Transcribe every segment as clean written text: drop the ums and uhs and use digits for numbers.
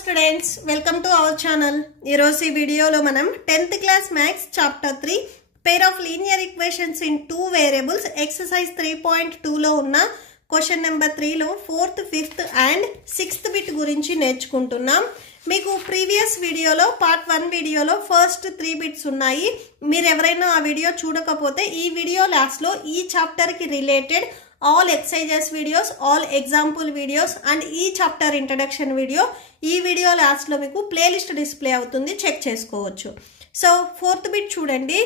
students, welcome to our channel. ఈరోజు ఈ వీడియోలో మనం 10th class maths chapter 3 pair of linear equations in two variables exercise 3.2 లో ఉన్న క్వశ్చన్ నెంబర్ 3 లో 4th 5th and 6th bit గురించి నేర్చుకుంటున్నాం. మీకు ప్రీవియస్ వీడియోలో పార్ట్ 1 వీడియోలో ఫస్ట్ 3 బిట్స్ ఉన్నాయి. మీరు ఎవరైనా ఆ వీడియో చూడకపోతే ఈ వీడియో లాస్ట్ లో ఈ చాప్టర్ కి related all exercises videos, all example videos and ఈ చాప్టర్ ఇంట్రడక్షన్ వీడియో ఈ వీడియో లాస్ట్ లో మీకు ప్లేలిస్ట్ డిస్ప్లే అవుతుంది, చెక్ చేసుకోవచ్చు. సో ఫోర్త్ బిట్ చూడండి.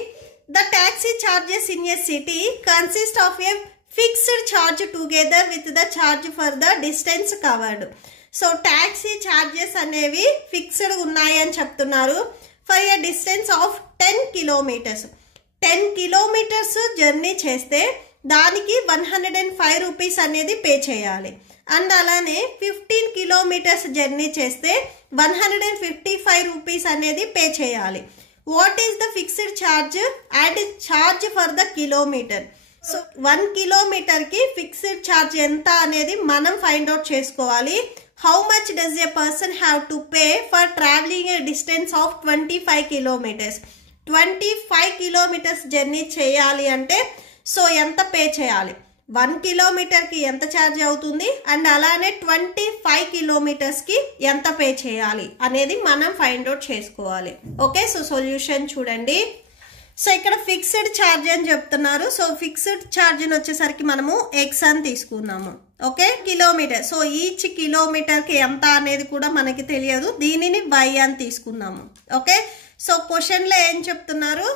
The taxi charges in a city consist of A fixed charge together with the charge for the distance covered. So taxi charges అనేవి fixed ఉన్నాయి అని చెప్తున్నారు. For a distance of 10 kilometres 10 kilometres journey చేస్తే దానికి 105 rupees అనేది pay చేయాలి. And అలానే 15 kilometres journey చేస్తే 155 రూపీస్ అనేది పే చేయాలి. What is the fixed charge and charge for the kilometre? So 1 కిలోమీటర్కి ఫిక్స్డ్ ఛార్జ్ ఎంత అనేది మనం ఫైండ్ అవుట్ చేసుకోవాలి. How much does a person have to pay for travelling a distance of 25 kilometres 25 kilometres journey చేయాలి అంటే so ఎంత pay చేయాలి, 1 కిలోమీటర్కి ఎంత ఛార్జ్ అవుతుంది అండ్ అలానే 25 కిలోమీటర్స్కి ఎంత పే చేయాలి అనేది మనం ఫైండ్ అవుట్ చేసుకోవాలి. ఓకే, సో సొల్యూషన్ చూడండి. సో ఇక్కడ ఫిక్స్డ్ ఛార్జ్ అని చెప్తున్నారు. సో ఫిక్స్డ్ ఛార్జ్ని వచ్చేసరికి మనము ఎక్స్ అని తీసుకున్నాము. Okay, kilometre. సో ఈచ్ కిలోమీటర్కి ఎంత అనేది కూడా మనకి తెలియదు, దీనిని వై అని తీసుకున్నాము. ఓకే, సో క్వశ్చన్లో ఏం చెప్తున్నారు,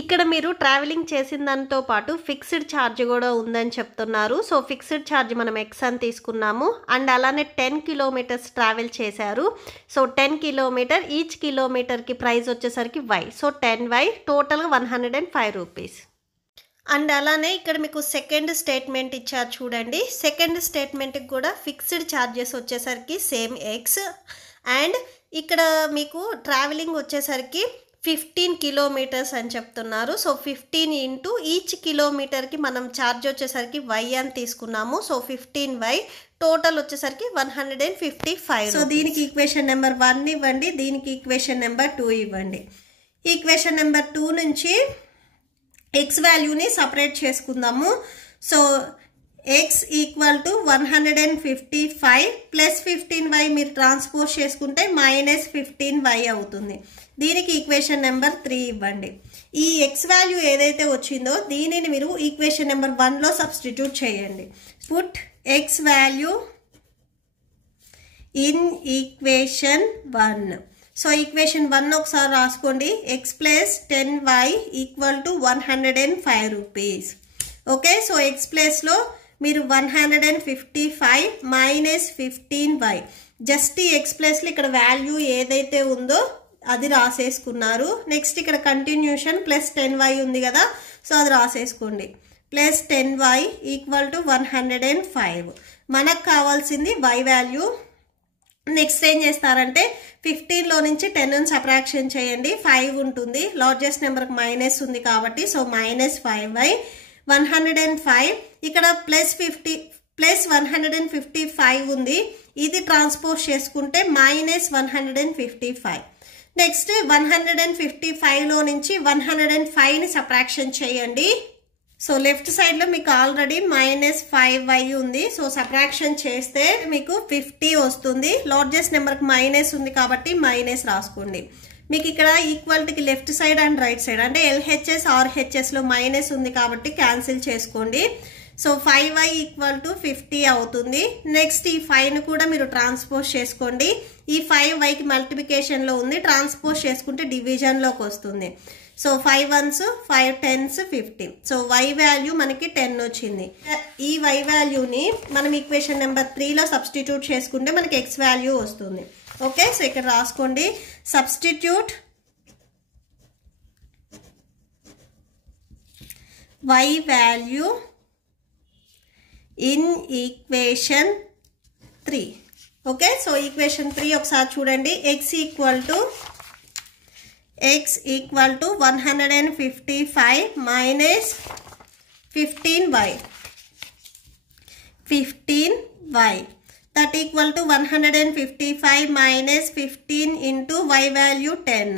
ఇక్కడ మీరు ట్రావెలింగ్ చేసిన దానితో పాటు ఫిక్స్డ్ ఛార్జ్ కూడా ఉందని చెప్తున్నారు. సో ఫిక్స్డ్ ఛార్జ్ మనం ఎక్స్ అని తీసుకున్నాము అండ్ అలానే 10 కిలోమీటర్స్ ట్రావెల్ చేశారు. సో 10 కిలోమీటర్, ఈచ్ కిలోమీటర్కి ప్రైస్ వచ్చేసరికి వై. సో 10y, టోటల్గా 105 రూపీస్. అండ్ అలానే ఇక్కడ మీకు సెకండ్ స్టేట్మెంట్ ఇచ్చారు చూడండి. సెకండ్ స్టేట్మెంట్కి కూడా ఫిక్స్డ్ ఛార్జెస్ వచ్చేసరికి సేమ్ ఎక్స్ అండ్ ఇక్కడ మీకు ట్రావెలింగ్ వచ్చేసరికి 15 కిలోమీటర్స్ అని చెప్తున్నారు. సో 15 ఇంటూ ఈచ్ కిలోమీటర్కి మనం ఛార్జ్ వచ్చేసరికి వై అని తీసుకున్నాము. సో 15y, టోటల్ వచ్చేసరికి 155. సో దీనికి ఈక్వేషన్ నెంబర్ 1 ఇవ్వండి, దీనికి ఈక్వేషన్ నెంబర్ 2 ఇవ్వండి. ఈక్వేషన్ నెంబర్ 2 నుంచి ఎక్స్ వాల్యూని సపరేట్ చేసుకుందాము. So x equal to 155 plus 15y మీరు ట్రాన్స్పోజ్ చేసుకుంటే మైనస్ 15y అవుతుంది. దీనికి ఈక్వేషన్ నెంబర్ 3 ఇవ్వండి. ఈ ఎక్స్ వాల్యూ ఏదైతే వచ్చిందో దీనిని మీరు ఈక్వేషన్ నెంబర్ 1లో సబ్స్టిట్యూట్ చేయండి. Put X value in equation 1. So equation 1 ఒకసారి రాసుకోండి. X plus 10y equal to 105 rupees. Okay, so X ప్లస్లో మీరు 155 మైనస్ 15y, జస్ట్ ఈ ఎక్స్ ప్లస్లో ఇక్కడ వాల్యూ ఏదైతే ఉందో అది రాసేసుకున్నారు. నెక్స్ట్ ఇక్కడ కంటిన్యూషన్ ప్లస్ 10y ఉంది కదా, సో అది రాసేసుకోండి. Plus 10y equal to 105. మనకు కావాల్సింది y వాల్యూ. నెక్స్ట్ ఏం చేస్తారంటే 15లో నుంచి 10ని సబ్ట్రాక్షన్ చేయండి, 5 ఉంటుంది. లార్జెస్ట్ నెంబర్కి మైనస్ ఉంది కాబట్టి సో మైనస్ 5y 105. ఇక్కడ ప్లస్ 155 ఉంది, ఇది ట్రాన్స్పోజ్ చేసుకుంటే మైనస్ 155. నెక్స్ట్ 155లో నుంచి 105ని సబ్ట్రాక్షన్ చేయండి. సో లెఫ్ట్ సైడ్లో మీకు ఆల్రెడీ మైనస్ 5y ఉంది. సో సబ్ట్రాక్షన్ చేస్తే మీకు 50 వస్తుంది. లార్జెస్ట్ నెంబర్కి మైనస్ ఉంది కాబట్టి మైనస్ రాసుకోండి. మీకు ఇక్కడ ఈక్వాలిటీకి left side and right side అంటే ఎల్హెచ్ఎస్ ఆర్హెచ్ఎస్లో మైనస్ ఉంది కాబట్టి క్యాన్సిల్ చేసుకోండి. సో 5y ఈక్వల్ టు 50 అవుతుంది. నెక్స్ట్ ఈ 5ను కూడా మీరు ట్రాన్స్పోజ్ చేసుకోండి. ఈ 5yకి మల్టిప్లికేషన్లో ఉంది, ట్రాన్స్పోజ్ చేసుకుంటే డివిజన్లోకి వస్తుంది. So 5 1s 5 10s 50. So y value మనకి 10 వచ్చింది. ఈ y వాల్యూని మనం ఈక్వేషన్ నెంబర్ 3లో సబ్స్టిట్యూట్ చేసుకుంటే మనకి x వాల్యూ వస్తుంది. ఓకే, సో ఇక్కడ రాసుకోండి. Substitute y value in equation 3. Okay, so equation 3 ఒకసారి చూడండి. x equal to 155 minus 15y. that equal to 155 minus 15 into y value 10.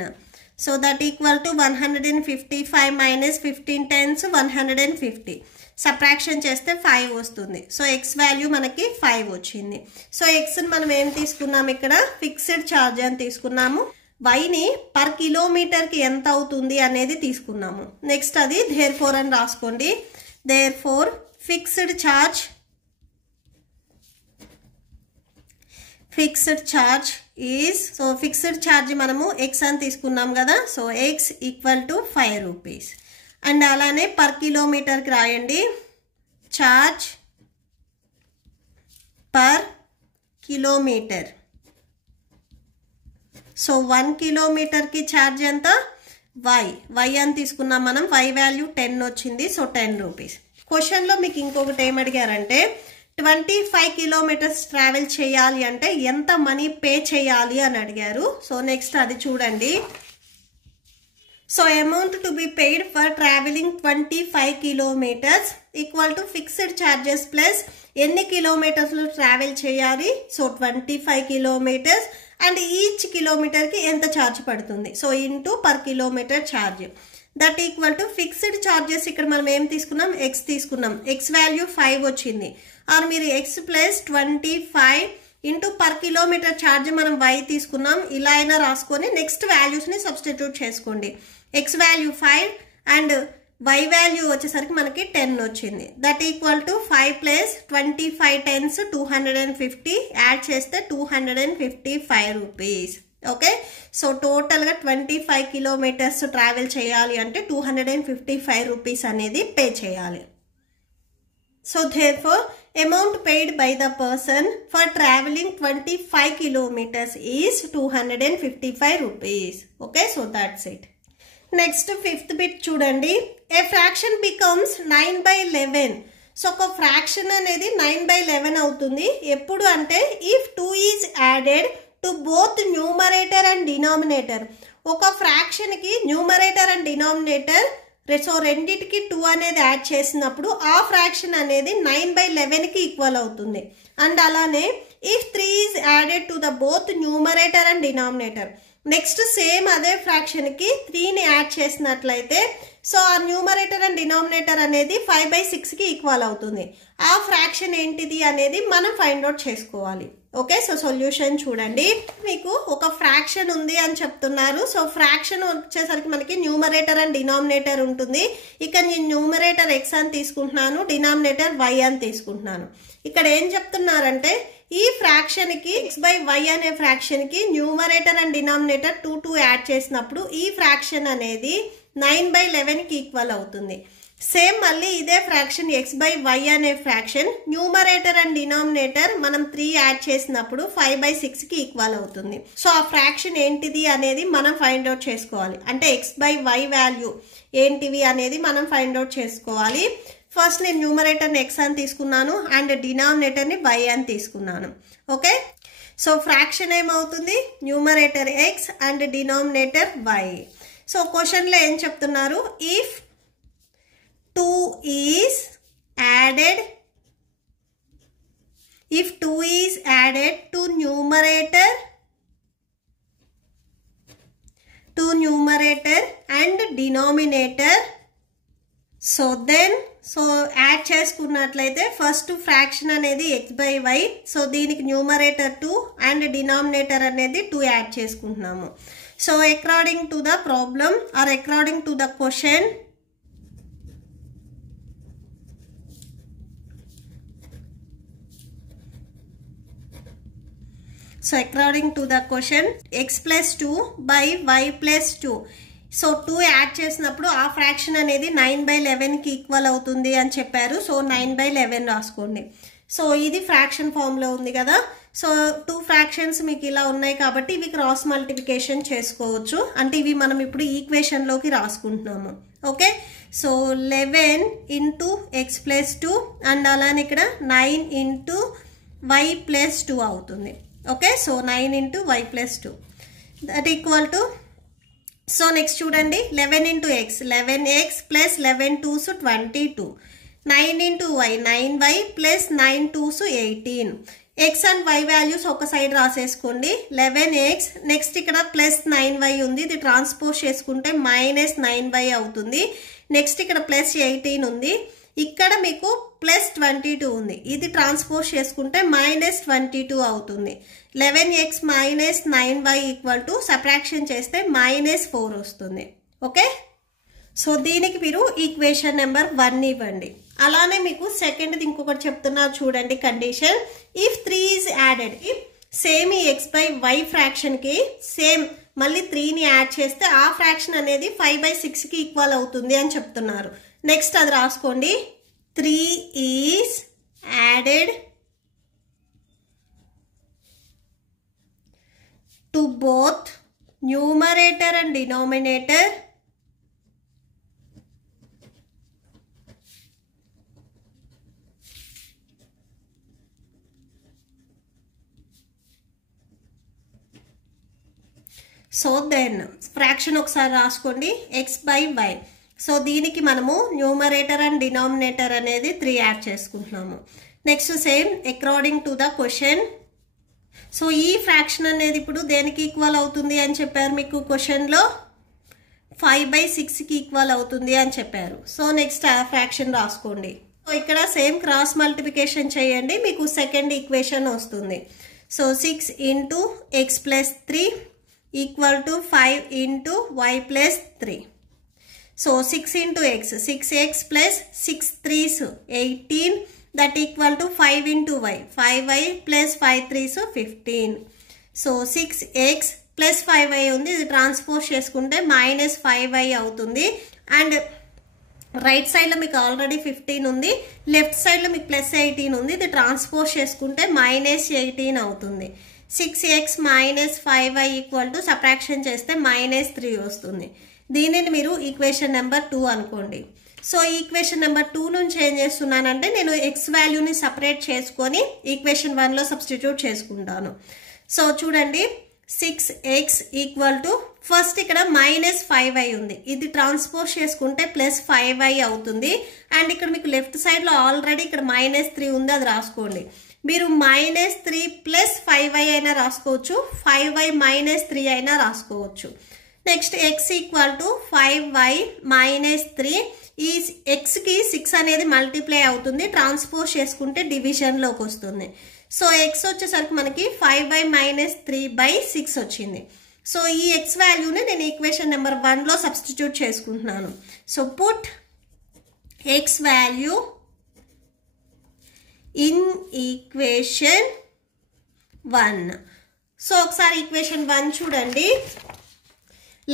So that equal to 155 minus 15 tens 150. Subtraction చేస్తే 5 వస్తుంది. So x value మనకి 5 వచ్చింది. So x ని మనం ఏం తీసుకున్నాం, ఇక్కడ ఫిక్స్డ్ ఛార్జ్ అని తీసుకున్నాము. y ని పర్ కిలోమీటర్ కి ఎంత అవుతుంది అనేది తీసుకున్నాము. నెక్స్ట్ అది therefore అని రాసుకోండి. therefore fixed charge is, so fixed charge మనము x అని తీసుకున్నాం కదా. So x equal to 5 rupees. And అలానే పర్ కిలోమీటర్కి రాయండి, ఛార్జ్ పర్ కిలోమీటర్. సో 1 కిలోమీటర్కి ఛార్జ్ ఎంత, y అని తీసుకున్నాం మనం. y వాల్యూ 10 వచ్చింది. So 10 rupees. క్వశ్చన్లో మీకు ఇంకొకటి ఏం అడిగారంటే 25 కిలోమీటర్స్ ట్రావెల్ చేయాలి అంటే ఎంత మనీ పే చేయాలి అని అడిగారు. సో నెక్స్ట్ అది చూడండి. So amount to be paid for travelling 25 kilometres equal to fixed charges plus ఎన్ని కిలోమీటర్స్లో ట్రావెల్ చేయాలి. సో 25 కిలోమీటర్స్ అండ్ ఈచ్ కిలోమీటర్కి ఎంత ఛార్జ్ పడుతుంది. So into per kilometre charge that equal to fixed charges. ఇక్కడ మనం ఏం తీసుకున్నాం, x తీసుకున్నాం. x వాల్యూ 5 వచ్చింది. ఆర్ మీరు x plus 25 into per kilometre charge మనం y తీసుకున్నాం. ఇలా అయినా రాసుకొని నెక్స్ట్ వాల్యూస్ని సబ్స్టిట్యూట్ చేసుకోండి. x value 5 and y value వచ్చేసరికి మనకి 10 వచ్చింది. That equal to 5 plus 25 tens 250 add చేస్తే 255 రూపీస్. ఓకే, సో టోటల్గా 25 కిలోమీటర్స్ ట్రావెల్ చేయాలి అంటే 255 రూపీస్ అనేది పే చేయాలి. So therefore amount paid by the person for traveling 25 kilometers is 255 rupees. Okay, so that's it. Next fifth bit చూడండి. A fraction becomes 9/11. So ఒక fraction అనేది 9/11 అవుతుంది. ఎప్పుడు అంటే if 2 is added to both numerator and denominator. ఒక ఫ్రాక్షన్కి numerator and denominator so రెండిటికి 2 అనేది add చేసినప్పుడు ఆ ఫ్రాక్షన్ అనేది 9/11కి ఈక్వల్ అవుతుంది. అండ్ అలానే if 3 is added to the both numerator and denominator, next same అదే ఫ్రాక్షన్కి 3ని యాడ్ చేసినట్లయితే సో ఆ న్యూమరేటర్ అండ్ డినామినేటర్ అనేది 5/6కి ఈక్వల్ అవుతుంది. ఆ ఫ్రాక్షన్ ఏంటిది అనేది మనం ఫైండ్ అవుట్ చేసుకోవాలి. ఓకే, సో సొల్యూషన్ చూడండి. మీకు ఒక ఫ్రాక్షన్ ఉంది అని చెప్తున్నారు. సో ఫ్రాక్షన్ వచ్చేసరికి మనకి న్యూమరేటర్ అండ్ డినామినేటర్ ఉంటుంది. ఇక్కడ నేను న్యూమరేటర్ x అని తీసుకుంటున్నాను, డినామినేటర్ y అని తీసుకుంటున్నాను. ఇక్కడ ఏం చెప్తున్నారంటే ఈ ఫ్రాక్షన్కి x/y అనే ఫ్రాక్షన్కి న్యూమరేటర్ అండ్ డినామినేటర్ 2 యాడ్ చేసినప్పుడు ఈ ఫ్రాక్షన్ అనేది 9/11కి ఈక్వల్ అవుతుంది. సేమ్ మళ్ళీ ఇదే ఫ్రాక్షన్ x/y అనే ఫ్రాక్షన్ న్యూమరేటర్ అండ్ డినామినేటర్ మనం 3 యాడ్ చేసినప్పుడు 5/6కి ఈక్వల్ అవుతుంది. సో ఆ ఫ్రాక్షన్ ఏంటిది అనేది మనం ఫైండ్ అవుట్ చేసుకోవాలి. అంటే x/y వాల్యూ ఏంటివి అనేది మనం ఫైండ్ అవుట్ చేసుకోవాలి. ఫస్ట్ నేను న్యూమరేటర్ని x అని తీసుకున్నాను అండ్ డినామినేటర్ని y అని తీసుకున్నాను. ఓకే, సో ఫ్రాక్షన్ ఏమవుతుంది, numerator x and denominator y. So క్వశ్చన్లో ఏం చెప్తున్నారు, if 2 is added to numerator and denominator, so then add చేసుకున్నట్లయితే ఫస్ట్ ఫ్రాక్షన్ అనేది x/y. సో దీనికి న్యూమరేటర్ 2 అండ్ డినామినేటర్ అనేది 2 యాడ్ చేసుకుంటున్నాము. So according to the problem or according to the question, so according to the question x plus 2 by y plus 2. So 2 add చేసినప్పుడు ఆ fraction అనేది 9/11కి equal అవుతుంది అని చెప్పారు. సో 9/11 రాసుకోండి. సో ఇది ఫ్రాక్షన్ ఫామ్లో ఉంది కదా. సో 2 ఫ్రాక్షన్స్ మీకు ఇలా ఉన్నాయి కాబట్టి ఇవి క్రాస్ మల్టిప్లికేషన్ చేసుకోవచ్చు. అంటే ఇవి మనం ఇప్పుడు ఈక్వేషన్లోకి రాసుకుంటున్నాము. Okay, so 11 into x plus 2 and అలానే ఇక్కడ 9 ఇంటూ వై ప్లస్ 2 అవుతుంది. Okay, so 9 into y plus 2 that equal to, so next చూడండి 11 into x 11x plus 11 2s 22, 9 into y 9y plus 9 2s 18. x and y values ఒక సైడ్ రాసేసుకోండి. 11x, next ఇక్కడ plus 9y ఉంది, ఇది transpose చేసుకుంటే minus 9y అవుతుంది. Next ఇక్కడ ప్లస్ 18 ఉంది, ఇక్కడ మీకు ప్లస్ 22 ఉంది, ఇది ట్రాన్స్పోజ్ చేసుకుంటే మైనస్ 22 అవుతుంది. 11x minus 9y equal to subtraction చేస్తే మైనస్ 4 వస్తుంది. ఓకే, సో దీనికి మీరు ఈక్వేషన్ నెంబర్ 1 ఇవ్వండి. అలానే మీకు సెకండ్ది ఇంకొకటి చెప్తున్నా చూడండి condition. If 3 is added, same ఈ x బై y ఫ్రాక్షన్కి సేమ్ మళ్ళీ 3ని యాడ్ చేస్తే ఆ ఫ్రాక్షన్ అనేది 5/6కి ఈక్వల్ అవుతుంది అని చెప్తున్నారు. నెక్స్ట్ అది రాసుకోండి. 3 is added to both numerator and denominator so then fraction ఒకసారి రాసుకోండి, x బై y. సో దీనికి మనము న్యూమరేటర్ అండ్ డినామినేటర్ అనేది 3 యాడ్ చేసుకుంటున్నాము. Next same according to the question. So ఈ ఫ్రాక్షన్ అనేది ఇప్పుడు దేనికి ఈక్వల్ అవుతుంది అని చెప్పారు మీకు క్వశ్చన్లో? 5/6కి ఈక్వల్ అవుతుంది అని చెప్పారు. సో నెక్స్ట్ ఆ ఫ్రాక్షన్ రాసుకోండి. సో ఇక్కడ సేమ్ క్రాస్ మల్టిప్లికేషన్ చేయండి, మీకు సెకండ్ ఈక్వేషన్ వస్తుంది. So 6 into x plus 3 equal to 5 into y plus 3. So 6 into x, 6x plus 6 3s 18, that equal to 5 into y, 5y plus 5 3s 15. So 6x plus 5y ఉంది, ఇది transpose చేసుకుంటే minus 5y అవుతుంది. And right సైడ్లో మీకు already 15 ఉంది, left సైడ్లో మీకు plus 18 ఉంది, ఇది ట్రాన్స్పోజ్ చేసుకుంటే మైనస్ 18 అవుతుంది. 6x minus 5y equal to subtraction చేస్తే మైనస్ 3 వస్తుంది. దీనిని మీరు ఈక్వేషన్ నెంబర్ 2 అనుకోండి. సో ఈక్వేషన్ నెంబర్ 2 నుంచి ఏం చేస్తున్నానంటే నేను x వాల్యూని సపరేట్ చేసుకొని ఈక్వేషన్ 1లో సబ్స్టిట్యూట్ చేసుకుంటాను. సో చూడండి, 6x ఈక్వల్ టు ఫస్ట్ ఇక్కడ మైనస్ 5y ఉంది, ఇది ట్రాన్స్పోజ్ చేసుకుంటే ప్లస్ 5y అవుతుంది. అండ్ ఇక్కడ మీకు లెఫ్ట్ సైడ్లో ఆల్రెడీ ఇక్కడ మైనస్ 3 ఉంది, అది రాసుకోండి. మీరు మైనస్ 3 ప్లస్ 5y అయినా రాసుకోవచ్చు, 5y మైనస్ 3 అయినా రాసుకోవచ్చు. Next x equal to 5y minus 3. ఈ xకి 6 అనేది మల్టిప్లై అవుతుంది, ట్రాన్స్పోజ్ చేసుకుంటే డివిజన్లోకి వస్తుంది. సో x వచ్చేసరికి మనకి 5y మైనస్ 3/6 వచ్చింది. సో ఈ x వాల్యూని నేను ఈక్వేషన్ నెంబర్ 1లో సబ్స్టిట్యూట్ చేసుకుంటున్నాను. So put x value in equation 1. So ఒకసారి ఈక్వేషన్ 1 చూడండి.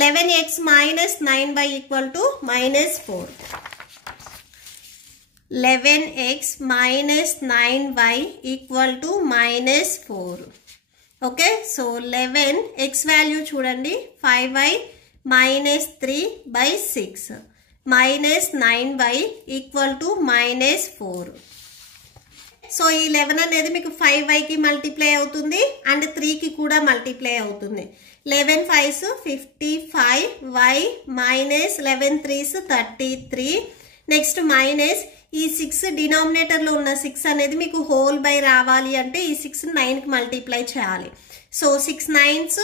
11x minus 9y equal to minus 4. 11x minus 9y equal to minus 4. Okay, so 11 x value చూడండి, 5y minus 3/6 minus 9y equal to minus 4. So ఈ 11 అనేది మీకు 5yకి multiply అవుతుంది and 3కి కూడా multiply అవుతుంది. 11 5s 55, y minus 11 3s 33. Next minus ఈ 6 డినామినేటర్లో ఉన్న 6 అనేది మీకు హోల్ బై రావాలి అంటే ఈ 6 9కి మల్టిప్లై చేయాలి. సో 6 9s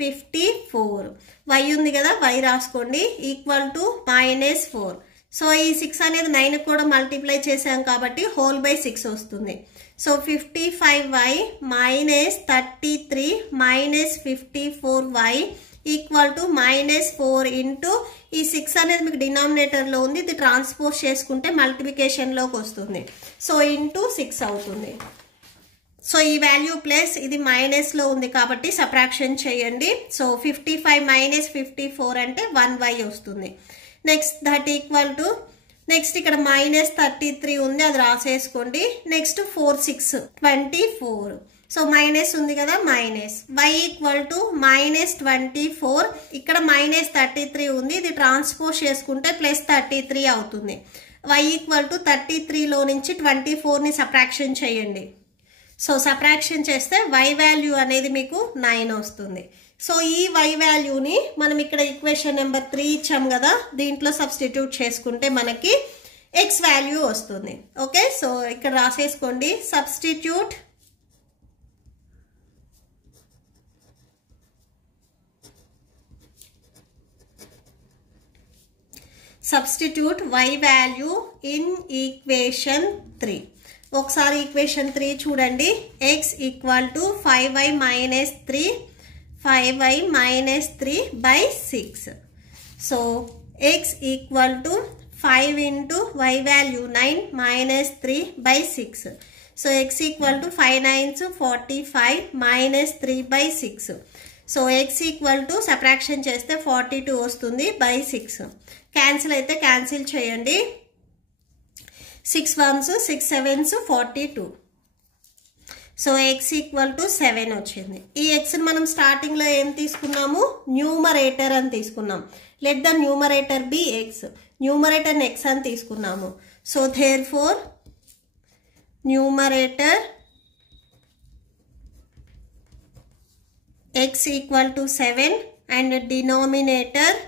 54, y ఉంది కదా, y రాసుకోండి, ఈక్వల్ టు మైనస్ 4. సో ఈ 6 అనేది 9 కూడా మల్టిప్లై చేసాం కాబట్టి హోల్ బై 6 వస్తుంది. So 55y minus 33 minus 54y equal to minus 4 into ఈ 6 అనేది మీకు డినామినేటర్లో ఉంది, ఇది ట్రాన్స్పోజ్ చేసుకుంటే మల్టిప్లికేషన్లోకి వస్తుంది. సో ఇంటూ 6 అవుతుంది. సో ఈ వాల్యూ ప్లస్ ఇది మైనస్లో ఉంది కాబట్టి సబ్ట్రాక్షన్ చేయండి. సో 55 మైనస్ 54 అంటే 1y వస్తుంది. Next that equal to next ఇక్కడ మైనస్ 33 ఉంది, అది రాసేసుకోండి. నెక్స్ట్ 4 6 24. సో మైనస్ ఉంది కదా, minus y equal to minus 24. ఇక్కడ మైనస్ 33 ఉంది, ఇది ట్రాన్స్పోజ్ చేసుకుంటే ప్లస్ 33 అవుతుంది. y ఈక్వల్ టు 33లో నుంచి 24ని సబ్ట్రాక్షన్ చేయండి. సో సబ్ట్రాక్షన్ చేస్తే y వాల్యూ అనేది మీకు 9 వస్తుంది. సో ఈ y వాల్యూని మనం ఇక్కడ ఈక్వేషన్ నెంబర్ 3 ఇచ్చాం కదా, దీంట్లో సబ్స్టిట్యూట్ చేసుకుంటే మనకి x వాల్యూ వస్తుంది. ఓకే, సో ఇక్కడ రాసేసుకోండి, substitute substitute y value in equation 3. ఒకసారి ఈక్వేషన్ 3 చూడండి. x equal to 5y minus 3 by 6. So x equal to 5 into y value 9 minus 3 by 6. So x equal to 5 9s 45 minus 3 by 6. So x equal to subtraction చేస్తే 42 వస్తుంది by 6. Cancel అయితే cancel చేయండి. 6 1s 6 7s 42. So x equal to 7 వచ్చింది. ఈ xని మనం స్టార్టింగ్లో ఏం తీసుకున్నాము? న్యూమరేటర్ అని తీసుకున్నాం. Let the numerator be x. Numerator x అని తీసుకున్నాము. So therefore numerator x equal to 7 and denominator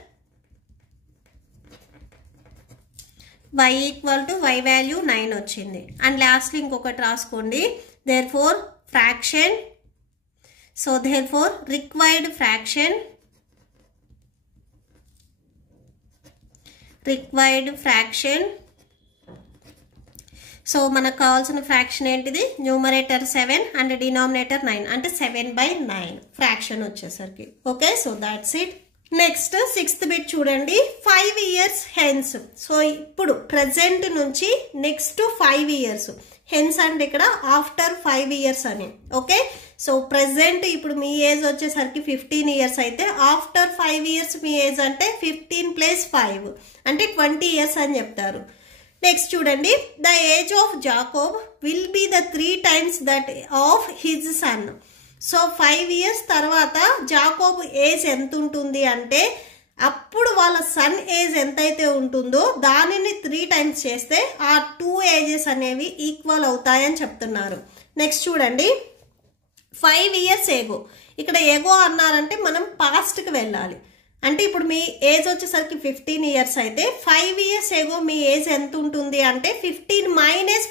y equal to y value 9 వచ్చింది. అండ్ లాస్ట్లీ ఇంకొకటి రాసుకోండి. Therefore fraction. So therefore required fraction. So మనకు కావాల్సిన fraction ఏంటిది? Numerator 7 and denominator 9 అంటే 7/9 fraction వచ్చేసరికి. Okay, so that's it. Next 6th bit చూడండి. 5 years hence. So ఇప్పుడు ప్రజెంట్ నుంచి నెక్స్ట్ 5 years హెన్స్ అంటే ఇక్కడ ఆఫ్టర్ 5 years అని. ఓకే, సో ప్రజెంట్ ఇప్పుడు మీ ఏజ్ వచ్చేసరికి 15 years అయితే ఆఫ్టర్ 5 years మీ ఏజ్ అంటే 15 + 5 అంటే 20 years అని చెప్తారు. నెక్స్ట్ చూడండి. The age of Jacob will be the 3 times that of his sun. So 5 years తర్వాత జాకోబ్ ఏజ్ ఎంత ఉంటుంది అంటే అప్పుడు వాళ్ళ సన్ ఏజ్ ఎంతైతే ఉంటుందో దానిని 3 times చేస్తే ఆ 2 ages అనేవి ఈక్వల్ అవుతాయని చెప్తున్నారు. నెక్స్ట్ చూడండి. 5 years ఎగో. ఇక్కడ ఎగో అన్నారంటే మనం పాస్ట్కి వెళ్ళాలి. అంటే ఇప్పుడు మీ ఏజ్ వచ్చేసరికి 15 years అయితే 5 years ఎగో మీ ఏజ్ ఎంత ఉంటుంది అంటే 15 -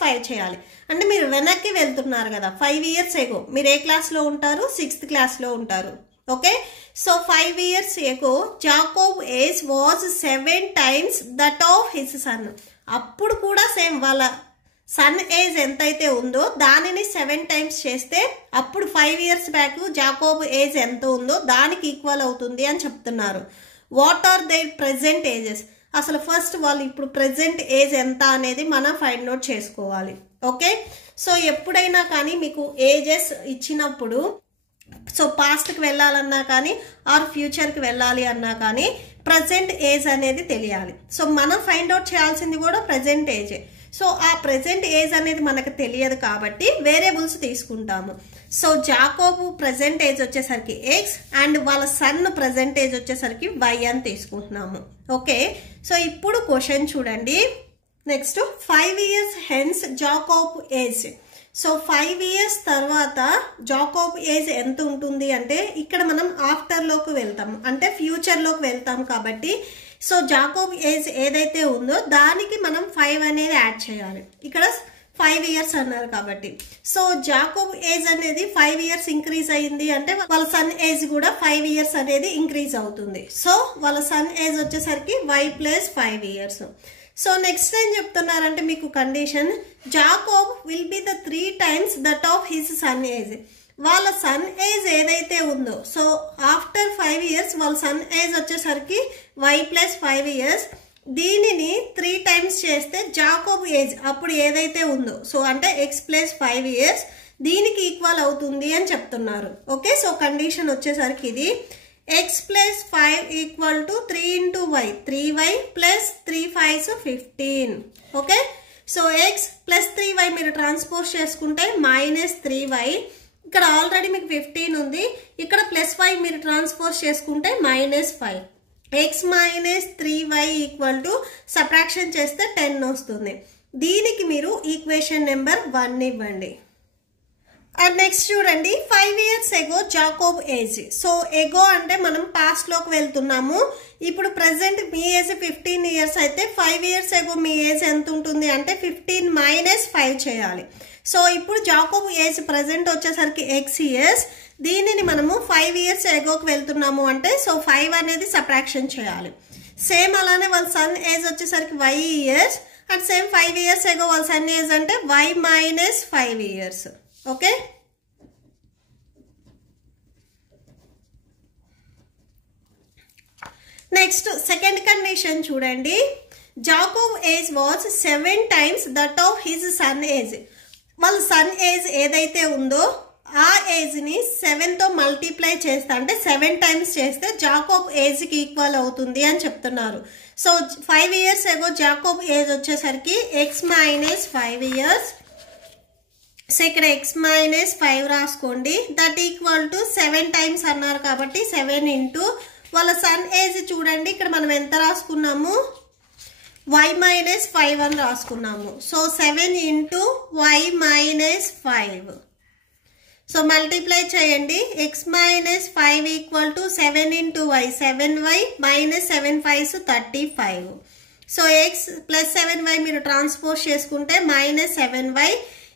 5 చేయాలి. అంటే మీరు వెనక్కి వెళ్తున్నారు కదా. 5 years ఎగో మీరు ఏ క్లాస్లో ఉంటారు? 6th క్లాస్లో ఉంటారు. Okay, so 5 years ago Jacob age was 7 times that of his son. అప్పుడు కూడా సేమ్ వాళ్ళ సన్ ఏజ్ ఎంతైతే ఉందో దానిని 7 times చేస్తే అప్పుడు 5 years బ్యాక్ జాకోబ్ ఏజ్ ఎంత ఉందో దానికి ఈక్వల్ అవుతుంది అని చెప్తున్నారు. What are their present ages? అసలు ఫస్ట్ వాళ్ళు ఇప్పుడు ప్రెజెంట్ ఏజ్ ఎంత అనేది మనం ఫైండ్ అవుట్ చేసుకోవాలి. ఓకే, సో ఎప్పుడైనా కానీ మీకు ఏజెస్ ఇచ్చినప్పుడు సో పాస్ట్కి వెళ్ళాలన్నా కానీ ఆర్ ఫ్యూచర్కి వెళ్ళాలి అన్నా కానీ ప్రజెంట్ ఏజ్ అనేది తెలియాలి. సో మనం ఫైండ్ అవుట్ చేయాల్సింది కూడా ప్రజెంట్ ఏజే. సో ఆ ప్రెజెంట్ ఏజ్ అనేది మనకు తెలియదు కాబట్టి వేరియబుల్స్ తీసుకుంటాము. సో జాకోబు ప్రెజెంట్ ఏజ్ వచ్చేసరికి x అండ్ వాళ్ళ సన్ ప్రెజెంట్ ఏజ్ వచ్చేసరికి y అని తీసుకుంటున్నాము. ఓకే, సో ఇప్పుడు క్వశ్చన్ చూడండి. Next 5 years hence Jacob age. So 5 years తర్వాత జాకోబ్ ఏజ్ ఎంత ఉంటుంది అంటే ఇక్కడ మనం ఆఫ్టర్లోకి వెళ్తాము అంటే ఫ్యూచర్లోకి వెళ్తాం కాబట్టి సో జాకోబ్ ఏజ్ ఏదైతే ఉందో దానికి మనం 5 అనేది యాడ్ చేయాలి. ఇక్కడ 5 years అన్నారు కాబట్టి సో జాకోబ్ ఏజ్ అనేది 5 years ఇంక్రీజ్ అయింది అంటే వాళ్ళ సన్ ఏజ్ కూడా 5 years అనేది ఇంక్రీజ్ అవుతుంది. సో వాళ్ళ సన్ ఏజ్ వచ్చేసరికి y + 5 years. సో నెక్స్ట్ ఏం చెప్తున్నారంటే మీకు condition Jacob will be the 3 times that of his son age. వాళ్ళ సన్ ఏజ్ ఏదైతే ఉందో సో ఆఫ్టర్ 5 years వాళ్ళ సన్ ఏజ్ వచ్చేసరికి y + 5 years. దీనిని 3 times చేస్తే జాకోబ్ ఏజ్ అప్పుడు ఏదైతే ఉందో సో అంటే x + 5 years దీనికి ఈక్వల్ అవుతుంది అని చెప్తున్నారు. ఓకే, సో కండిషన్ వచ్చేసరికి ఇది x + 5 = 3 × y 3y + 3 5s 15. Okay, so x + 3y మీరు ట్రాన్స్పోజ్ చేసుకుంటే -3y. ఇక్కడ ఆల్రెడీ మీకు 15 ఉంది. ఇక్కడ +5 మీరు ట్రాన్స్పోజ్ చేసుకుంటే -5. x - 3y = సబ్ట్రాక్షన్ చేస్తే 10 వస్తుంది. దీనికి మీరు ఈక్వేషన్ నెంబర్ 1 ఇవ్వండి. అండ్ నెక్స్ట్ చూడండి 5 years ఎగో జాకోబ్ ఏజ్. సో ఎగో అంటే మనం పాస్ట్లోకి వెళ్తున్నాము. ఇప్పుడు ప్రెసెంట్ మీ ఏజ్ 15 years అయితే 5 years ఎగో మీ ఏజ్ ఎంత ఉంటుంది అంటే 15 - 5 చేయాలి. సో ఇప్పుడు జాకోబ్ ఏజ్ ప్రెసెంట్ వచ్చేసరికి x years. దీనిని మనము 5 years ఎగోకి వెళ్తున్నాము అంటే సో 5 అనేది సబ్ట్రాక్షన్ చేయాలి. సేమ్ అలానే వాళ్ళ సన్ ఏజ్ వచ్చేసరికి y years and same 5 years ago వాళ్ళ సన్ ఏజ్ అంటే y minus 5 years. Okay, next second condition చూడండి. Jacob age was 7 times that of his son age. వాళ్ళ సన్ ఏజ్ ఏదైతే ఉందో ఆ ఏజ్ని 7తో మల్టిప్లై చేస్తే అంటే 7 times చేస్తే జాకోబ్ ఏజ్కి ఈక్వల్ అవుతుంది అని చెప్తున్నారు. సో 5 ఇయర్స్ ఎగో జాకోబ్ ఏజ్ వచ్చేసరికి x మైనస్ 5 ఇయర్స్. సో ఇక్కడ x మైనస్ 5 రాసుకోండి. దట్ ఈక్వల్ టు 7 times అన్నారు కాబట్టి 7 ఇంటూ వాళ్ళ సన్ ఏజ్ చూడండి ఇక్కడ మనం ఎంత రాసుకున్నాము, y మైనస్ 5 అని రాసుకున్నాము. So 7 into y minus 5. So multiply చేయండి. x minus 5 equal to 7 into y 7y minus 7 5s 35. So x plus 7y మీరు ట్రాన్స్పోజ్ చేసుకుంటే మైనస్ 7y,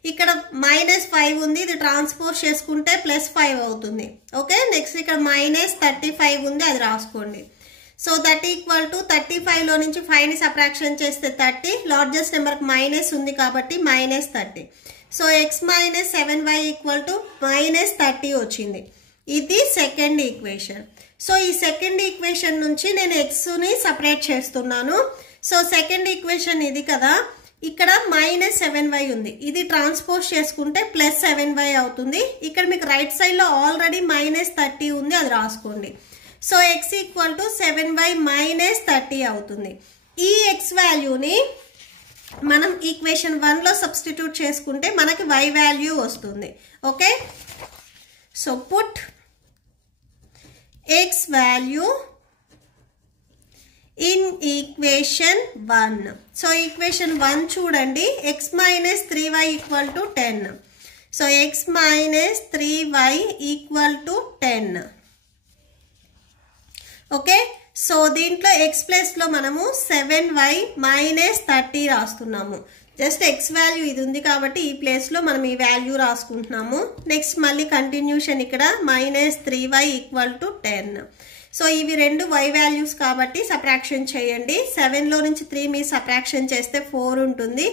ఇక్కడ మైనస్ 5 ఉంది, ఇది ట్రాన్స్పోజ్ చేసుకుంటే ప్లస్ 5 అవుతుంది. ఓకే, నెక్స్ట్ ఇక్కడ మైనస్ 35 ఉంది, అది రాసుకోండి. సో దట్ ఈక్వల్ టు 35లో నుంచి 5ని సబ్ట్రాక్షన్ చేస్తే 30, లార్జెస్ట్ నెంబర్కి మైనస్ ఉంది కాబట్టి minus 30. So x minus 7y equal to minus 30 వచ్చింది. ఇది సెకండ్ ఈక్వేషన్. సో ఈ సెకండ్ ఈక్వేషన్ నుంచి నేను xని సపరేట్ చేస్తున్నాను. సో సెకండ్ ఈక్వేషన్ ఇది కదా, ఇక్కడ మైనస్ 7y ఉంది, ఇది ట్రాన్స్పోజ్ చేసుకుంటే ప్లస్ 7y అవుతుంది. ఇక్కడ మీకు రైట్ సైడ్లో ఆల్రెడీ మైనస్ 30 ఉంది, అది రాసుకోండి. So x equal to 7y minus 30 అవుతుంది. ఈ x వాల్యూని మనం ఈక్వేషన్ 1లో సబ్స్టిట్యూట్ చేసుకుంటే మనకి y వాల్యూ వస్తుంది. Okay, so put x value in equation 1. So equation 1 చూడండి, x minus 3y equal to 10. So x minus 3y equal to 10. Okay, so దీంట్లో x ప్లేస్లో మనము 7y మైనస్ 30 రాస్తున్నాము. జస్ట్ x వాల్యూ ఇది ఉంది కాబట్టి ఈ ప్లేస్లో మనం ఈ వాల్యూ రాసుకుంటున్నాము. నెక్స్ట్ మళ్ళీ కంటిన్యూషన్ ఇక్కడ minus 3y equal to 10. So ఇవి రెండు y వాల్యూస్ కాబట్టి సబ్ట్రాక్షన్ చేయండి. 7లో నుంచి 3 మీరు సబ్ట్రాక్షన్ చేస్తే 4 ఉంటుంది,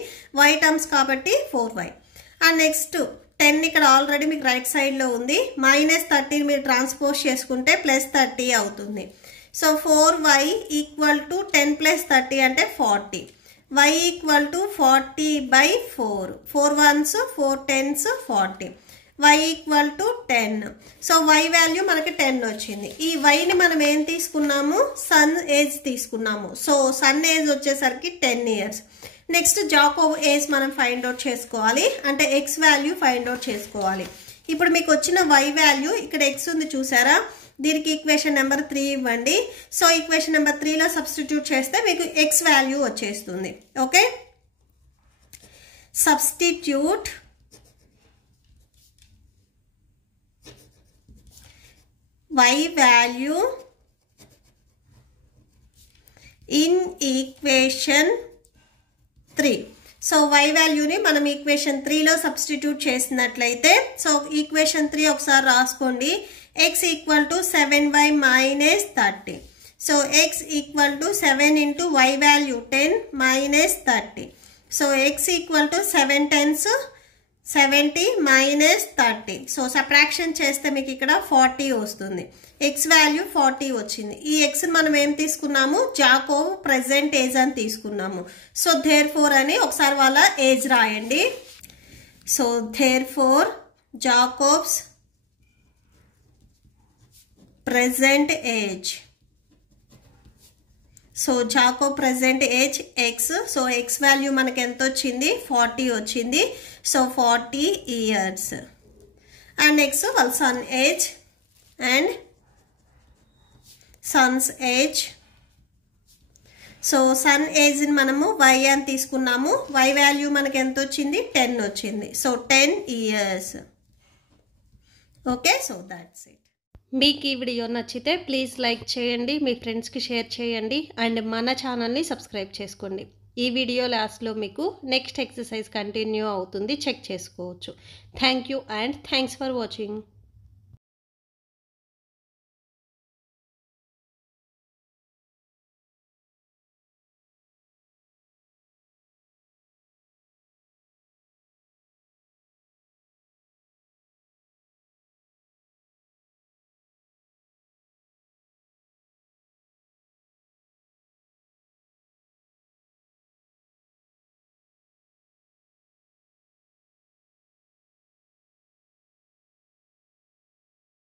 y టర్మ్స్ కాబట్టి 4y. అండ్ నెక్స్ట్ 10 ఇక్కడ ఆల్రెడీ మీకు రైట్ సైడ్లో ఉంది, మైనస్ 30 మీరు ట్రాన్స్పోజ్ చేసుకుంటే ప్లస్ 30 అవుతుంది. So 4y equal to 10 plus 30 అంటే 40. y equal to 40/4. 4 1s 4 10s 40. y equal to 10. So y value మనకి 10 వచ్చింది. ఈ yని మనం ఏం తీసుకున్నాము, సన్ ఏజ్ తీసుకున్నాము. సో సన్ ఏజ్ వచ్చేసరికి 10 ఇయర్స్. నెక్స్ట్ జాకోబ్ ఏజ్ మనం ఫైండ్ అవుట్ చేసుకోవాలి, అంటే x వాల్యూ ఫైండ్ అవుట్ చేసుకోవాలి. ఇప్పుడు మీకు వచ్చిన y వాల్యూ ఇక్కడ x ఉంది చూసారా, దీనికి ఈక్వేషన్ నెంబర్ 3 ఇవ్వండి. సో ఈక్వేషన్ నెంబర్ 3లో సబ్స్టిట్యూట్ చేస్తే మీకు x వాల్యూ వచ్చేస్తుంది. Okay, substitute y value in equation 3. So y వాల్యూని మనం ఈక్వేషన్ 3లో సబ్స్టిట్యూట్ చేసినట్లయితే, సో ఈక్వేషన్ 3 ఒకసారి రాసుకోండి. x equal to 7y minus 30. So x equal to 7 into y value 10 minus 30. So x equal to 7 10s 70 minus 30. So subtraction చేస్తే మీకు ఇక్కడ 40 వస్తుంది. x value 40 వచ్చింది. ఈ xని మనం ఏం తీసుకున్నాము, జాకోబ్ ప్రెజెంట్ ఏజ్ అని తీసుకున్నాము. సో థేర్ ఫోర్ అని ఒకసారి వాళ్ళ ఏజ్ రాయండి. So therefore Jacob's present age. So Jacob present age x. So x value మనకి ఎంత వచ్చింది, 40 వచ్చింది. So 40 years. అండ్ నెక్స్ట్ వాళ్ళ son age and son's age. So son ఏజ్ని మనము y అని తీసుకున్నాము. y వాల్యూ మనకి ఎంత వచ్చింది, 10 వచ్చింది. So 10 years. Okay, so that's it. మీకు ఈ వీడియో నచ్చితే ప్లీజ్ లైక్ చేయండి, మీ ఫ్రెండ్స్కి షేర్ చేయండి, అండ్ మన ఛానల్ని సబ్స్క్రైబ్ చేసుకోండి. ఈ వీడియో లాస్ట్లో మీకు నెక్స్ట్ ఎక్సర్సైజ్ కంటిన్యూ అవుతుంది, చెక్ చేసుకోవచ్చు. Thank you and thanks for watching.